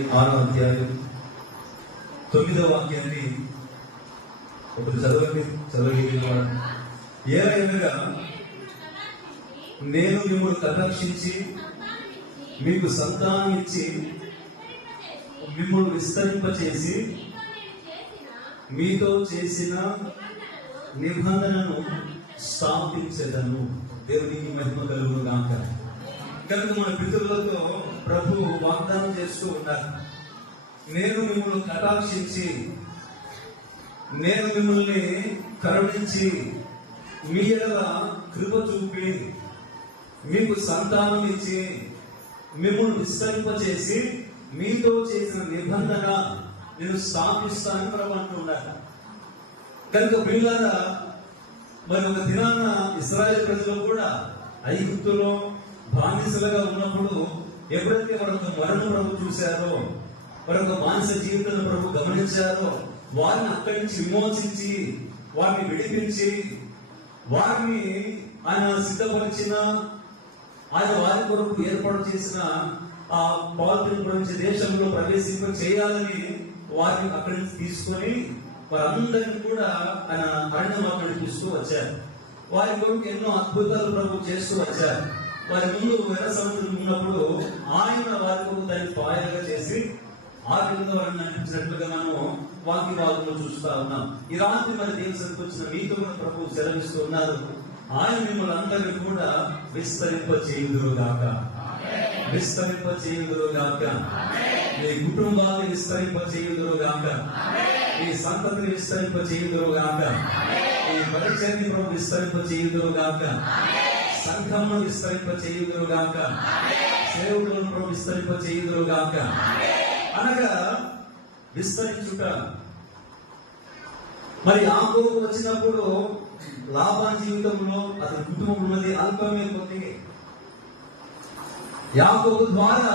6వ అధ్యాయం 9వ వాక్యాన్ని ఒకటి చదవగలిగినవాడు. ఏలయనగా నేను మిమ్మల్ని కటాక్షించి మీకు సంతానం ఇచ్చి మిమ్మల్ని విస్తరింపచేసి మీతో చేసిన నిబంధనను స్థాపించదను. దేవునికి మహిమ కలుగును గాక. కనుక మన పితరులతో ప్రభు వాగ్దానం చేస్తూ ఉన్నారు, నేను మిమ్మల్ని కటాక్షించి, నేను మిమ్మల్ని కరుణించి, మీ ఎడల కృప చూపి, మీకు సంతానం ఇచ్చి, మిమ్మల్ని విస్తరింపచేసి, మీతో చేసిన నిబంధన నేను స్థాపిస్తానని ప్రభు అంటున్నారు. కనుక పిల్లల మరి ఒక దినాన ఇశ్రాయేలు ప్రజలు కూడా ఐగుప్తులో బానిసలుగా ఉన్నప్పుడు ఎప్పుడైతే మరొక మరణం ప్రభు చూశారో, మరొక మానసిక జీవితాన్ని ప్రభు గమనించారో, వారిని అక్కడి నుంచి విమోచించి, వారిని విడిపించి, వారిని ఆయన సిద్ధపరిచిన, ఆయన వారి కొరకు ఏర్పాటు చేసిన ఆ పాల్గొని గురించి దేశంలో ప్రవేశింప చేయాలని వారిని అక్కడి నుంచి తీసుకొని వారందరినీ కూడా ఆయన అరణ్యంలోకి నడిపిస్తూ వచ్చారు. వారి కొరకు ఎన్నో అద్భుతాలు ప్రభు చేస్తూ వచ్చారు. వారి ముందు ఎర్ర సముద్రం ఉన్నప్పుడు ఆయన వారి కొరకు దాన్ని పాయలుగా చేసి ఆ విధంగా వారిని నడిపించినట్లుగా మనం వాక్య భాగంలో చూస్తా ఉన్నాం. ఈ రాత్రి మరి దేవునికి వచ్చిన మీతో ప్రభు సెలవిస్తూ ఉన్నారు, ఆయన మిమ్మల్ని అందరినీ కూడా విస్తరింప చేయుదురుగాక, విస్తరింప చేయుదురుగాక, మీ కుటుంబాన్ని విస్తరింప చేయుదురుగాక, ఈ సంతతిని విస్తరింప చేయుదురుగాక, ఈ పరిచయాన్ని ప్రభు విస్తరింప చేయుదురుగాక, సంఘమును విస్తరింప చేయుదురుగాక, సేవకులను ప్రభు విస్తరింప చేయుదురుగాక. అనగా విస్తరించుట. మరి యాకోబు వచ్చినప్పుడు లాభాన్ జీవితంలో అతని కుటుంబం ఉన్నది అల్పమే కొద్దిగా. యాకోబు ద్వారా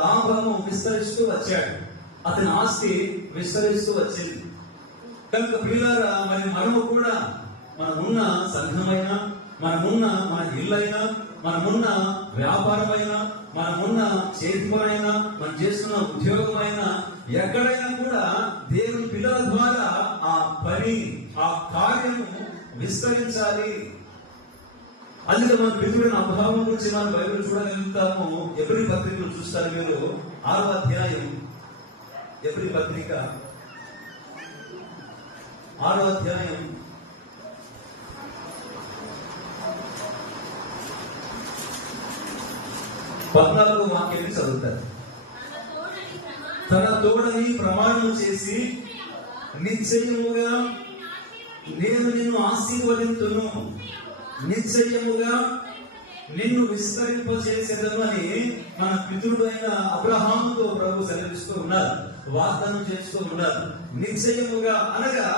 లాభము విస్తరిస్తూ వచ్చాడు, అతని ఆస్తి విస్తరిస్తూ వచ్చింది. కనుక ప్రియులారా, మరి మనము కూడా మనమున్న సంఘమైన, మనమున్న మన ఇల్లైనా, మనమున్న వ్యాపారమైనా, మనమున్న చేతి పనైనా, మనం చేస్తున్న ఉద్యోగమైనా, ఎక్కడైనా కూడా దేవుని పిల్లల ద్వారా ఆ పని, ఆ కార్యము విస్తరించాలి. అందుకే మన పితృడిన అభావం గురించి మనం బైబిల్ చూడగలుగుతాము. ఎబ్రీ పత్రికలు చూస్తారు మీరు, 6వ అధ్యాయం, ఎబ్రీ పత్రిక 6వ అధ్యాయం 14వ వాక్యాన్ని చదువుతారు. తన తోడని ప్రమాణం చేసి నిశ్చయముగా నేను నిన్ను ఆశీర్వదింతును, నిశ్చయముగా నిన్ను విస్తరింపచేసేదను అని మన పితృడు అయిన అబ్రహాముతో ప్రభు సెలవిస్తూ ఉన్నారు, వాగ్దానం చేస్తూ ఉన్నారు. నిశ్చయముగా అనగా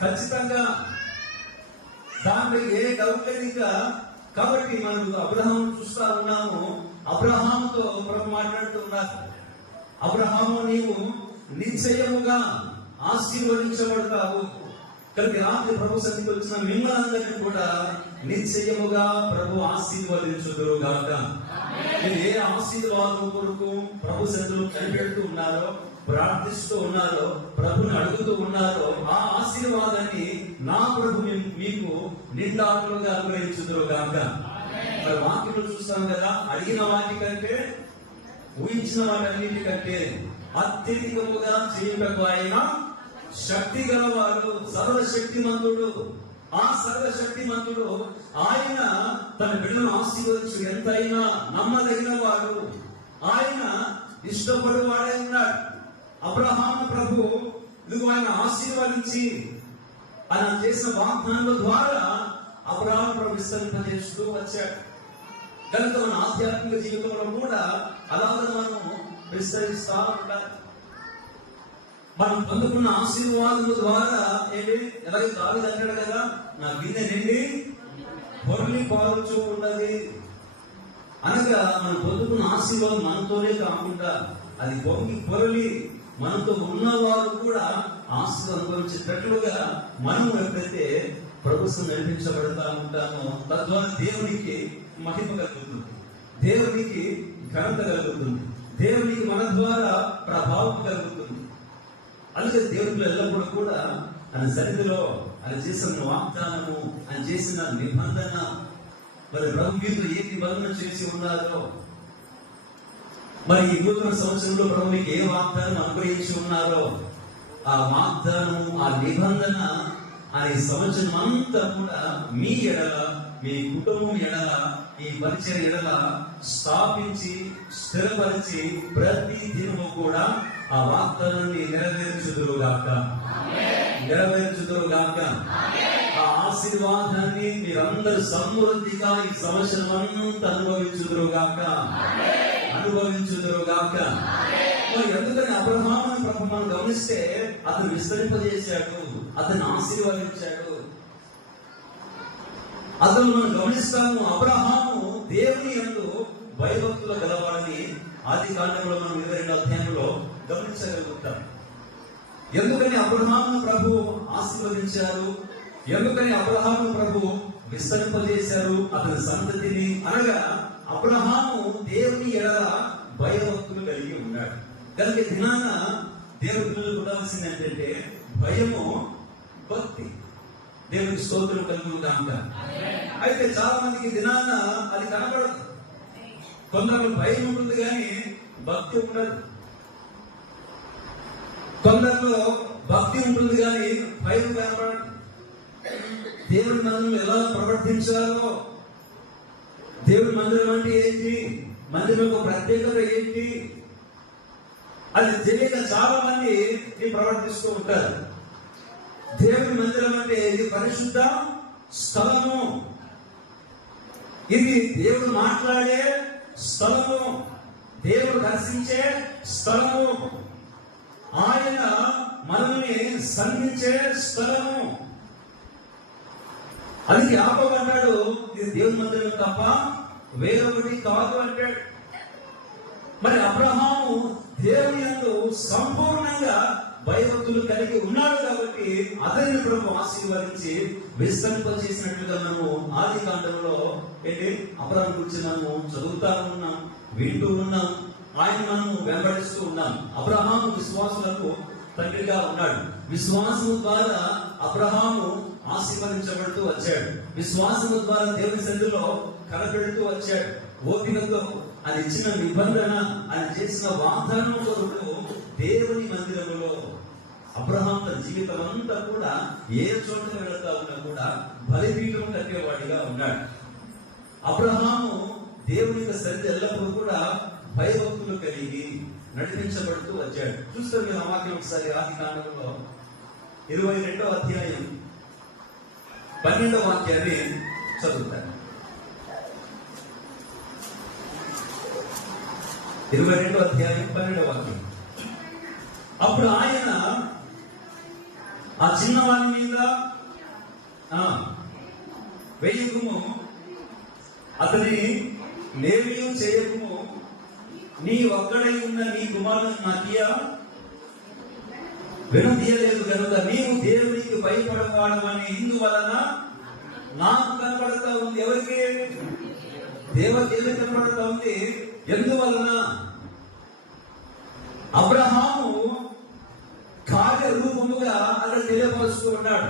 ఖచ్చితంగా, దాంట్లో ఏ డౌట్ లేదు. కాబట్టి మనం అబ్రహాము చూస్తా ఉన్నాము. అబ్రహాముతో ప్రభు మాట్లాడుతూ ఉన్నారు, అబ్రహాము నీవు నిశ్చయముగా ఆశీర్వదించబడతావు. కనుక రాత్రి ప్రభు సన్నిధికి వచ్చిన మిమ్మల్ని అందరినీ కూడా నిశ్చయముగా ప్రభు ఆశీర్వదించుదురుగాక. మీరు ఏ ఆశీర్వాదం కొరకు ప్రభు సన్నిధిలో కనిపెడుతూ ఉన్నారో, ప్రార్థిస్తూ ఉన్నారో, ప్రభుని అడుగుతూ ఉన్నారో, ఆ ఆశీర్వాదాన్ని నా ప్రభు మీకు నిండాకులుగా అనుగ్రహించుదురుగాక. మరి వాక్యంలో చూస్తాం కదా, అడిగిన వాటి కంటే, ఊహించిన వాటన్నిటికంటే అత్యధికముగా చేయుటకు ఆయన శక్తి గలవాడు, సర్వశక్తిమంతుడు. ఆ సర్వశక్తిమంతుడు ఆయన తన బిడ్డను ఆశీర్వదించు ఎంతైనా నమ్మదగిన వాడు, ఆయన ఇష్టపడువాడై ఉన్నాడు. అబ్రహాము ప్రభు ఇదిగో ఆయన ఆశీర్వదించి ఆయన చేసిన వాగ్దానాల ద్వారా అబ్రహాము ప్రభు విస్తరింపజేస్తూ వచ్చాడు. కనుక మన ఆధ్యాత్మిక జీవితంలో కూడా అలాగే మనం విస్తరిస్తా ఉండాలి. మనం పొందుకున్న ఆశీర్వాదం ద్వారా ఎలాగే దావీదు అంటాడు కదా, నా గిన్నె నిండి పొరలి పారుచూ ఉన్నది. అనగా మనం పొందుకున్న ఆశీర్వాదం మనతోనే కాకుండా అది పొంగి పొరలి మనతో ఉన్నవారు కూడా ఆశీర్వాదం అనుభవించేటట్లుగా మనం ఎప్పుడైతే ప్రభుత్వం నడిపించబడతా ఉంటామో, తద్వారా దేవునికి మహిమ కలుగుతుంది, దేవునికి ఘనత కలుగుతుంది, దేవునికి మన ద్వారా ప్రభావం కలుగుతుంది. అందుకే దేవునిలో ఎల్లప్పుడూ కూడా ఆయన సన్నిధిలో ఆయన చేసిన వాగ్దానము, ఆయన చేసిన నిబంధన, మరి ప్రభు మీతో ఏ నిబంధన చేసి ఉన్నారో, మరి ఈ నూతన సంవత్సరంలో ప్రభు మీకు ఏ వాగ్దానం అనుగ్రహించి ఉన్నారో ఆ వాగ్దానము, ఆ నిబంధన ఆ ఈ సంవత్సరం అంతా కూడా మీ ఎడల, మీ కుటుంబం ఎడల, ఈ పరిచయం ఎడల స్థాపించి స్థిరపరిచి ప్రతి దినము కూడా ఆ వాగ్దానాన్ని నెరవేర్చుదురుగాక. ఆ ఆశీర్వాదాన్ని మీరందరూ సమృద్ధిగా ఈ సంవత్సరం అంతా అనుభవించుదురుగాక. మరి ఎందుకని అబ్రహాముని ప్రభు మనం గమనిస్తే అతను విస్తరింపజేశాడు, అతను ఆశీర్వదించాడు. అతను మనం గమనిస్తాము, అబ్రహాము దేవుని యందు భయభక్తులు గలవాడని ఆది కాండంలో మనం 22వ అధ్యాయంలో గమనించగలుగుతాం. ఎందుకని అబ్రహామును ప్రభు ఆశీర్వదించారు, ఎందుకని అబ్రహాము ప్రభు విస్తరింపజేశారు అతని సంతతిని అనగా అబ్రహాము దేవుని ఎడల భయభక్తులు కలిగి ఉన్నాడు. కనుక దినాన దేవుని పిల్లలు ఉండాల్సింది ఏంటంటే భయము, భక్తి. దేవునికి స్తోత్రం కలుగుతాం. అయితే చాలా మందికి దినాన అది కనపడదు. కొందరు భయం ఉంటుంది కానీ భక్తి ఉండదు. కొందరిలో భక్తి ఉంటుంది కానీ భయం కనపడదు. దేవుని మందిరం ఎలా ప్రవర్తించాలో, దేవుని మందిరం అంటే ఏంటి, మందిరం యొక్క ప్రత్యేకత ఏంటి, అది తెలియక చాలా మంది ప్రవర్తిస్తూ ఉంటారు. దేవుని మందిరం అంటే ఇది పరిశుద్ధ స్థలము, ఇది దేవుడు మాట్లాడే స్థలము, దేవుడు దర్శించే స్థలము, ఆయన మనల్ని సంధించే స్థలము. అది యాకోబు అంటాడు, ఇది దేవుని మందిరం తప్ప వేరొకటి కాదు అంటాడు. మరి అబ్రహాము దేవుని యందు సంపూర్ణంగా భయభక్తులు కలిగి ఉన్నాడు కాబట్టి అతన్ని ప్రభు ఆశీర్వదించి విస్తరింపజేసినట్లుగా మనము ఆది కాండంలో ఏంటి అబ్రహాము గురించి మనము చదువుతా ఉన్నాం, వింటూ ఉన్నాం, ఆయన మనము వెంబడిస్తూ ఉన్నాం. అబ్రహాము విశ్వాసులకు తండ్రిగా ఉన్నాడు. విశ్వాసము ద్వారా అబ్రహాము ఆశీర్వదించబడుతూ వచ్చాడు. విశ్వాసము ద్వారా దేవుని సన్నిధిలో కనపెడుతూ వచ్చాడు. ఓపికతో ఆయన ఇచ్చిన నిబంధన, ఆయన చేసిన వాగ్దానం కొరకు దేవుని మందిరములో అబ్రహాం తన జీవితం అంతా కూడా ఏ చోటకి వెళతా ఉన్నా కూడా బలిపీఠం కట్టేవాడిగా ఉన్నాడు. అబ్రహాము దేవుని సన్నిధి ఎల్లప్పుడూ కూడా భయభక్తులు కలిగి నడిపించబడుతూ వచ్చాడు. చూస్తారు మీరు ఆ వాక్యం ఒకసారి ఆది కాండంలో 22వ అధ్యాయం 12వ వాక్యాన్ని చదువుతారు. 22వ అధ్యాయం 12వ వాక్యం. అప్పుడు ఆయన ఆ చిన్నవాని మీద వేయకుము, అతని లేవియు చేయకుము, నీ ఒక్కడై ఉన్న నీ కుమారుని నాకియా వినదీయలేదు కనుక నీవు దేవునికి భయపడవాడమని ఇందువలన నాకు కనపడతా ఉంది. ఎవరికి? దేవునికి కనపడతా ఉంది. ఎందువలన? అబ్రహాము కార్యరూపముగా అక్కడ తెలియపరుస్తూ ఉన్నాడు.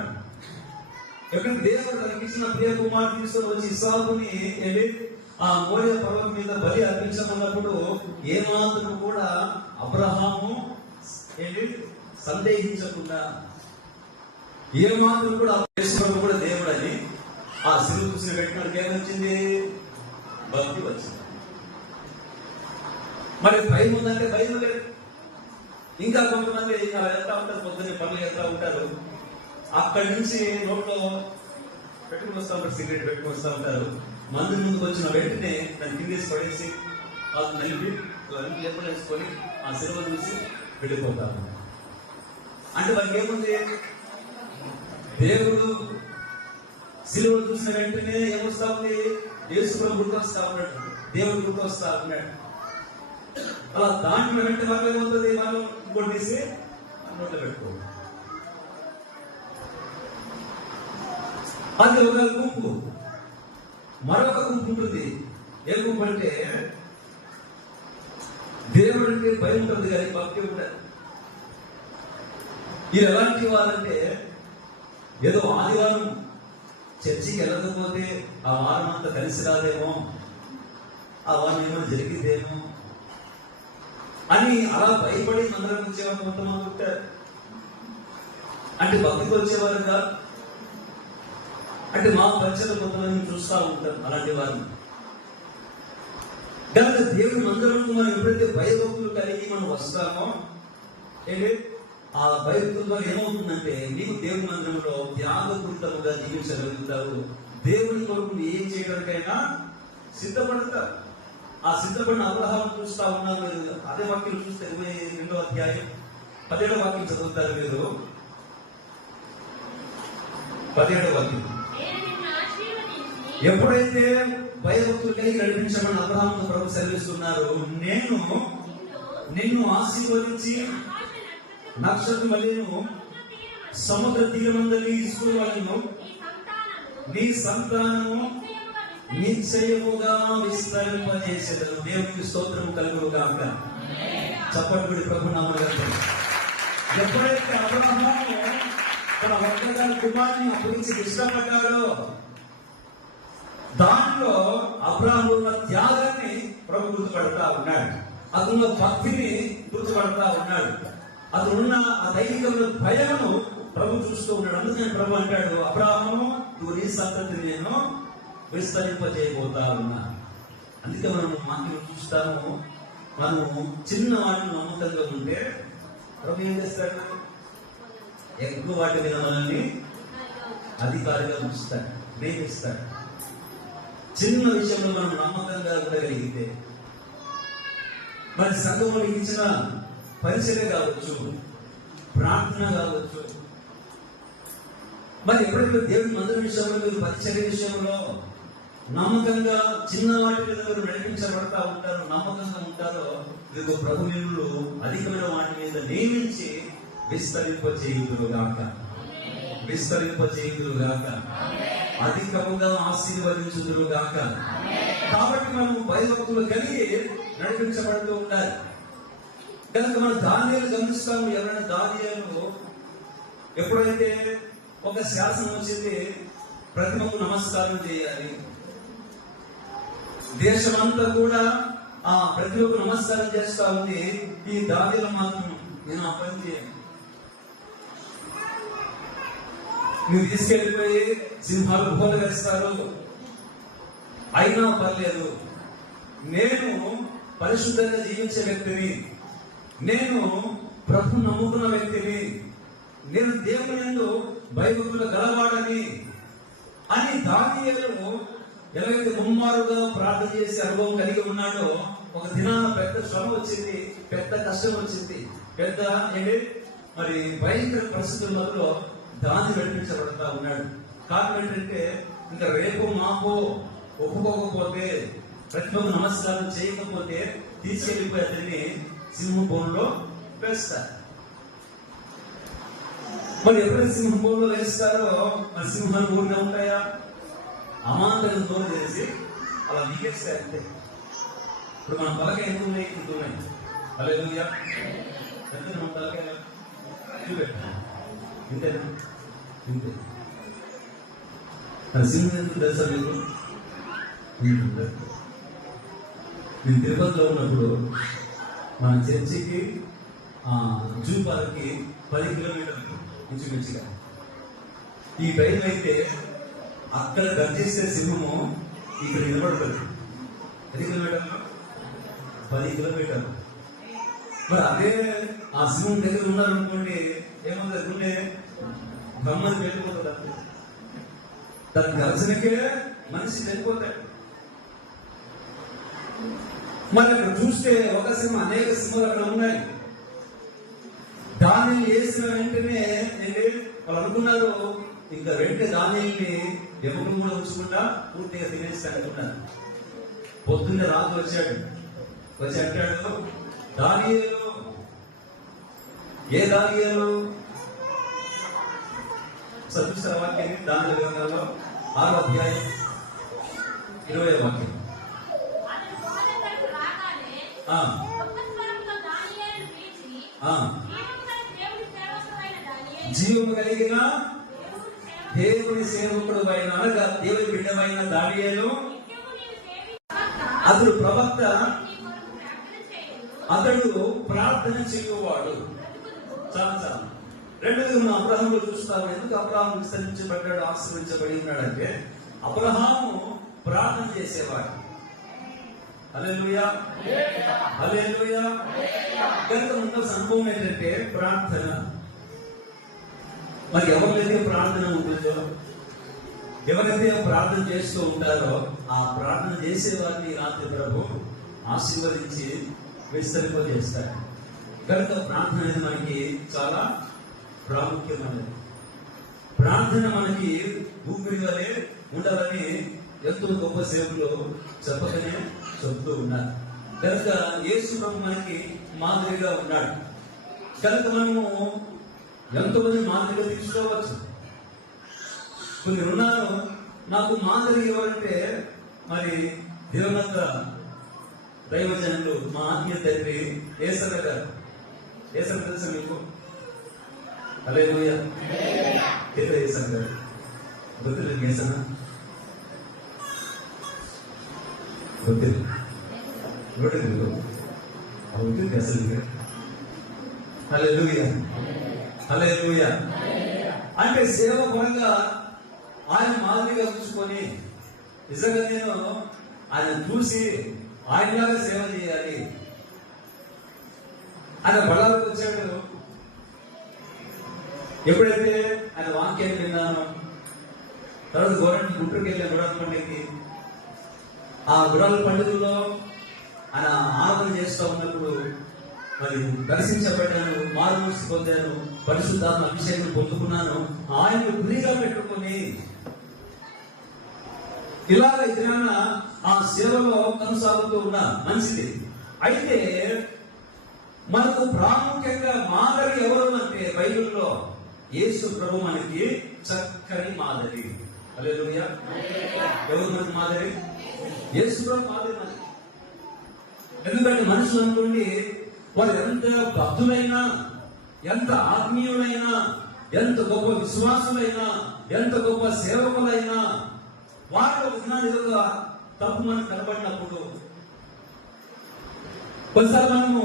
ఎక్కడ దేవుడు తనకిచ్చిన ప్రియ కుమారుని తీసుకొని వచ్చి ఇస్సాకుని ఆ మోరియా పర్వతం మీద బలి అర్పించమన్నప్పుడు ఏమాత్రం కూడా అబ్రహాము సందేహించకుండా, ఏమాత్రం కూడా కూడా దేవుడు అని ఆ శిలువ చూసిన పెట్టినకి ఏమొచ్చింది? భక్తి వచ్చింది. మరి భయం ఉందంటే భయం లేదు. ఇంకా కొంతమంది ఇంకా వెళ్తా ఉంటారు, పొద్దున్నే పనులు వెళ్తా ఉంటారు, అక్కడి నుంచి నోట్లో పెట్టుకుని వస్తూ ఉంటారు, సిగరెట్ పెట్టుకుని వస్తూ ఉంటారు. మందు ముందుకు వచ్చిన వెంటనే దాన్ని కిందేసి పడేసి వాళ్ళు నలిపి ఎప్పుడు వేసుకొని ఆ సిలువ చూసి వెళ్ళిపోతారు. అంటే వాళ్ళకి ఏముంది? దేవుడు సిలువ చూసిన వెంటనే ఏమొస్తా ఉంది? యేసుప్రభు గుర్తొస్తా ఉన్నాడు, దేవుడు గుర్తొస్తా ఉన్నాడు. అలా దాంట్లో వెంటనే వాళ్ళు ఏమవుతుంది? వాళ్ళు ఇంకోటి తీసి నోట్లో పెట్టుకో. అది ఒక గుంపు. మరొక గుంపు ఉంటుంది. ఏ గుంపు అంటే దేవుడు అంటే భయం ఉంటుంది కానీ భక్తి ఉండదు. వీళ్ళు ఎలాంటి వాళ్ళంటే ఏదో ఆదివారం చర్చికి వెళ్ళకపోతే ఆ వారం అంతా కలిసి రాదేమో, ఆ వారం ఏమో జరిగిద్దేమో అని అలా భయపడి మందిరం వచ్చేవారు కొంతమంది ఉంటారు. అంటే భక్తికి వచ్చేవారు కాదు. అంటే మా పరిచయం కొంతమంది చూస్తూ ఉంటారు అలాంటి వారిని. కనుక దేవుడి మందిరంలో మనం ఎప్పుడైతే భయభక్తులు కలిగి మనం వస్తామో ఏంటి ఆ భయభక్తుల ద్వారా ఏమవుతుందంటే నీకు దేవుడి మందిరంలో త్యాగపూరితముగా జీవించగలుగుతారు. దేవుడి కొరకు ఏం చేయడానికైనా సిద్ధపడతారు. ఆ సిద్ధపడిన అబ్రహాము చూస్తా ఉన్నారు. మీరు అదే వాక్యం చూస్తే 22వ అధ్యాయం 17వ వాక్యం చదువుతారు. మీరు 17వ వాక్యం. ఎప్పుడైతే భయభక్తులు కలిగి నడిపించమని అబ్రహాముతో ప్రభు సెలవిస్తున్నారు, నేను నిన్ను ఆశీర్వదించి నక్షత్రం వలెను సముద్ర తీరమందలి ఇస్రాయేలును నీ సంతానము నిశ్చయముగా విస్తరింపజేసేదను. దేవునికి స్తోత్రము కలుగును గాక. చప్పటి ప్రభు నామమున. ఎప్పుడైతే అబ్రహాము తన ఒక్కగారి కుమారుని అప్పగించి ఇష్టపడ్డాడో దాంట్లో అబ్రహాము ఉన్న త్యాగాన్ని ప్రభు గుర్తుపడతా ఉన్నాడు. అతను భక్తిని గుర్తుపడతా ఉన్నాడు. అతనున్న ఆ దైవికమైన భయమును ప్రభు చూస్తూ ఉన్నాడు. అందుకని ప్రభు అంటాడు, అబ్రహాము నువ్వు నీ సంతతిని నేను విస్తరింపజేయబోతా ఉన్నా. అందుకే మనం వాక్యం చూస్తాము. మనము చిన్న వాటిని నమ్మకంగా ఉంటే ప్రభు ఏం చేస్తాడు? ఎక్కువ వాటి మీద మనల్ని అధికారిగా ఉంచుతాడు, ప్రేమిస్తాడు. చిన్న విషయంలో మనం నమ్మకంగా ఉండగలిగితే మరి సంఘంలో ఇచ్చిన పరిచర్య కావచ్చు, ప్రార్థన కావచ్చు, మరి ఎప్పుడైతే దేవుడి మందిరం విషయంలో మీరు పరిచర్య విషయంలో నమ్మకంగా చిన్న వాటి మీద మీరు నడిపించబడతా ఉంటారు, నమ్మకంగా ఉంటారో మీకు ప్రభు మిమ్ములు అధికమైన వాటి మీద నియమించి విస్తరింపచేయుదురుగాక, విస్తరింపచేయుదురుగాక, అధికముగా ఆశీర్వదించుదురుగాక. కాబట్టి మనం భయభక్తులు కలిగి నడిపించబడుతూ ఉండాలి. కనుక మనం దానియాలు గమనిస్తాము. ఎవరైనా దానియాలు ఎప్పుడైతే ఒక శాసనం వచ్చింది, ప్రతిమకు నమస్కారం చేయాలి, దేశమంతా కూడా ఆ ప్రతిమకు నమస్కారం చేస్తా ఉంది. ఈ దానియాలు మాత్రం నేను ఆ పని చేయాలి. మీరు తీసుకెళ్లిపోయి సింహాలు గుహలు వేస్తారు, అయినా పర్లేదు, నేను పరిశుద్ధంగా జీవించే వ్యక్తిని, నేను ప్రభు నమ్ముకున్న వ్యక్తిని, నేను దేవుని యందు భయభక్తులు గలవాడని అని దానియేలు ఎలాగైతే ముమ్మారుగా ప్రార్థన చేసే అనుభవం కలిగి ఉన్నాడో, ఒక దినాన పెద్ద శ్రమ వచ్చింది, పెద్ద కష్టం వచ్చింది, పెద్ద మరి భయంకర పరిస్థితుల మధ్యలో దాన్ని నడిపించబడతా ఉన్నాడు. కారణం ఏంటంటే ఇంకా రేపు మాపో ఒప్పుకోకపోతే, ప్రతిమకు నమస్కారం చేయకపోతే తీసుకెళ్లిపోయి అతన్ని సింహం బోన్లో వేస్తారు. మరి ఎప్పుడైతే సింహం బోన్లో వేస్తారో మరి సింహాలు ఊరిగా ఉంటాయా? అమాంతరం దూరం చేసి అలా నీకేస్తాయి అంతే. ఇప్పుడు మన తలక ఎంత ఉన్నాయి? ఇంత ఉన్నాయి. హల్లెలూయా. ఎంత మన తలకాయ ఇంతేనా? ఇంతే. సింహం ఎందుకు తెలుసా మీకు? నేను తిరుపతిలో ఉన్నప్పుడు మన చర్చికి జూ పార్క్కి 10 కిలోమీటర్లు ఇంచుమించుగా. ఈ టైం అయితే అక్కడ గర్జిస్తే సింహము ఇక్కడ నిలబడుతుంది. 10 కిలోమీటర్లు 10 కిలోమీటర్లు. మరి అదే ఆ సింహం దగ్గర ఉన్నారనుకోండి, ఏమవుతుంది? ఉంటే బ్రహ్మని వెళ్ళిపోతుంది అంతే. తన గర్జనకే మనిషి వెళ్ళిపోతాడు. మరి అక్కడ చూస్తే ఒక సింహం, అనేక సింహాలు అక్కడ ఉన్నాయి. దానిని వేసిన వెంటనే వాళ్ళు అనుకున్నారు ఇంకా వెంటనే దానిని ఎముకలు కూడా ఉంచుకుంటా పూర్తిగా తినేసి అనుకున్నారు. పొద్దున్నే రాత్రి వచ్చి అంటాడు, దానియేలు, ఏ దానియేలు? చూసారా వాక్యాన్ని? దాని వివరంలో 6వ అధ్యాయం 20వ వాక్యం. కలిగిన దేవుని సేవకుడు అయిన అనగా దేవుని బిడ్డమైన దానియేలు అతడు ప్రవక్త, అతడు ప్రార్థన చేయువాడు. చాలా రెండోది మనం అబ్రహాములో చూస్తాము. ఎందుకు అబ్రహాము విస్తరించబడ్డాడు, ఆశ్రయించబడి ఉన్నాడంటే అబ్రహాము ప్రార్థన చేసేవాడు. హల్లెలూయా, హల్లెలూయా. కనుక ఉన్న సంభవం ఏంటంటే ప్రార్థన. మరి ఎవరైతే ప్రార్థన ఉంటుందో, ఎవరైతే ప్రార్థన చేస్తూ ఉంటారో ఆ ప్రార్థన చేసే వారిని రాత్రి ప్రభు ఆశీర్వదించి విస్తరింపజేస్తాడు. కనుక ప్రార్థన అనేది మనకి చాలా ప్రాముఖ్యమైనది. ప్రార్థన మనకి భూమి వలె ఉండాలని ఎంతో గొప్ప సేవకులు చెప్పకనే చెప్తూ ఉన్నారు. కనుక యేసు ప్రభు మనకి మాదిరిగా ఉన్నాడు. కనుక మనము ఎంతో మంది మాదిరిగా తీసుకోవచ్చు. కొన్ని ఉన్నారు, నాకు మాదిరి ఎవరంటే మరి దేవనంద దైవజనులు మా ఆత్మీయ తండ్రి ఏసన్న గారు. ఏసన్న తెలుసా మీకు? హల్లెలూయా. ఏసన్న గారు గుర్తులేదు. ఏసన్న గుర్తులేదు అసలు. హల్లెలూయా, హల్లెలూయా. అంటే సేవ పరంగా ఆయన మాదిరిగా చూసుకొని నిజంగా నేను ఆయన చూసి ఆయనలాగా సేవ చేయాలి. ఆయన బళ్ళాలకు వచ్చాడు. ఎప్పుడైతే ఆయన వాక్యాన్ని విన్నాను, తర్వాత గోరంటి గుంటూరుకి వెళ్ళాను గుడాల పండుగకి. ఆ గుడాల పండుగలో ఆయన ఆరాధన చేస్తూ ఉన్నప్పుడు మరి దర్శించబడ్డాను, మారుమూసి పొందాను, పరిశుద్ధాత్మ అభిషేకం పొందుకున్నాను. ఆయనను గురిగా పెట్టుకుని ఇలాగ ఇదిన ఆ సేవలో కొనసాగుతూ ఉన్నా మంచిది. అయితే మనకు ప్రాముఖ్యంగా మాదిరి ఎవరు అంటే బైబిల్లో యేసు ప్రభు మనకి చక్కని మాదిరి. హల్లెలూయా. ఎవరు మనకి మాదిరి? యేసు ప్రభు మాదిరి మనకి. ఎందుకంటే మనుషులు అనుకోండి, వారు ఎంత భక్తులైనా, ఎంత ఆత్మీయులైనా, ఎంత గొప్ప విశ్వాసులైనా, ఎంత గొప్ప సేవకులైనా, వారిలో ఒక దినాన్ని ఏదో తప్పు మనకు కనబడినప్పుడు కొన్నిసార్లు మనము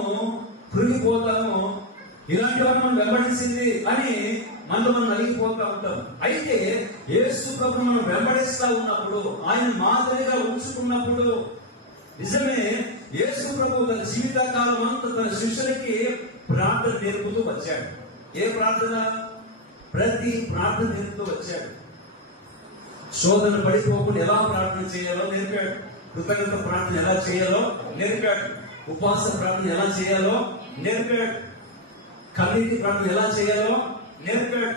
కృంగిపోతాము. ఇలాంటి వారు మనం వెంబడించింది అని మనలో మనం నలిగిపోతా ఉంటాం. అయితే యేసు ప్రభు మనం వెంబడిస్తా ఉన్నప్పుడు, ఆయన మాదిరిగా ఉంచుకున్నప్పుడు, నిజమే యేసు ప్రభు తన జీవితకాలం అంతా తన శిష్యులకి ప్రార్థన నేర్పుతూ వచ్చాడు. ఏ ప్రార్థన? ప్రతి ప్రార్థన నేర్పుతూ వచ్చాడు. శోధన పడిపోకుండా ఎలా ప్రార్థన చేయాలో నేర్పాడు. కృతజ్ఞత ప్రార్థన ఎలా చేయాలో నేర్పాడు. ఉపవాస ప్రార్థన ఎలా చేయాలో నేర్పాడు. కన్నీటి ప్రార్థన ఎలా చేయాలో నేర్పాడు.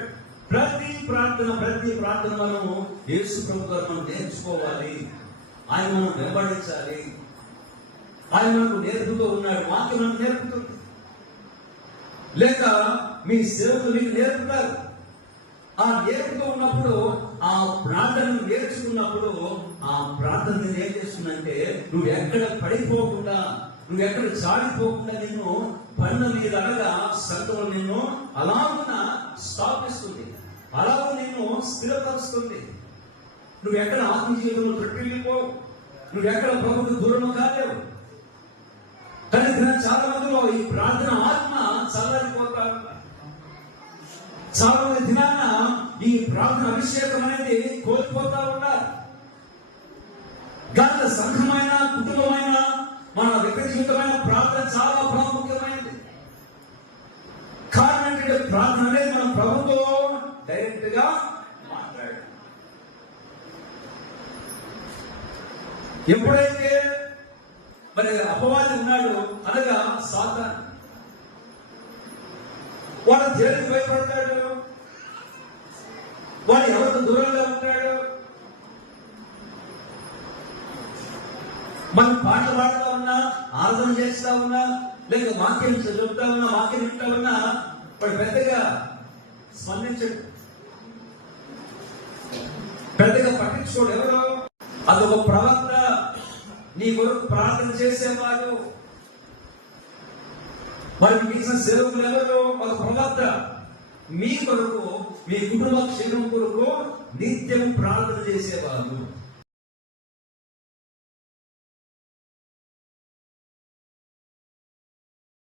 ప్రతి ప్రార్థన మనము యేసు ప్రభు గారు మనం నేర్చుకోవాలి. ఆయన మనం వెంబడించాలి. ఆయన మనకు నేర్పుతూ ఉన్నాడు. వాక్యం మనకు నేర్పుతుంది. లేక మీ సేవకులు మీకు నేర్పుతారు. ఆ నేర్పుతూ ఉన్నప్పుడు, ఆ ప్రార్థనను నేర్చుకున్నప్పుడు, ఆ ప్రార్థన ఏం చేస్తుందంటే నువ్వు ఎక్కడ పడిపోకుండా, నువ్వు ఎక్కడ చాడిపోకుండా నిన్ను బండ మీద అనగా సంఘంలో నిన్ను అలాగున స్థాపిస్తుంది, అలాగ నిన్ను స్థిరపరుస్తుంది. నువ్వు ఎక్కడ ఆత్మ జీవితంలో తొట్టిల్లిపోవు, నువ్వు ఎక్కడ ప్రభుత్వ దూరం కాలేవు. కానీ చాలా మందిలో ఈ ప్రార్థన ఆత్మ చల్లారిపోతా, చాలా మంది దినాన ఈ ప్రార్థన అభిషేకం అనేది కోల్పోతా ఉన్నారు. గత సంఘమైన, కుటుంబమైన, మన వ్యక్తిగతమైన ప్రార్థన చాలా ప్రాముఖ్యమైనది. కారణం ఏంటంటే ప్రార్థన అనేది మనం ప్రభుతో డైరెక్ట్ గా మాట్లాడాలి. ఎప్పుడైతే మరి అపవాది ఉన్నాడు అనగా సాతాను, వాడు దేనికి భయపడతాడు, వాడు ఎవరికి దూరంగా ఉంటాడు. మనం పాటలు పాడుతూ ఉన్నా, ఆరాధన చేస్తా ఉన్నా, లేక వాక్యం చెప్తా ఉన్నా, వాక్యం వింటా ఉన్నా, వాడు పెద్దగా స్పందించడు, పెద్దగా పట్టించుకోడు. ఎవరు? అదొక ప్రవక్త, నీ కొరకు ప్రార్థన చేసేవాడు. మరి మీకు సేవకులు ఎవరు? ఒక ప్రవక్త మీ కొరకు మీ కుటుంబ క్షేమం కొరకు నిత్యం ప్రార్థన చేసేవారు.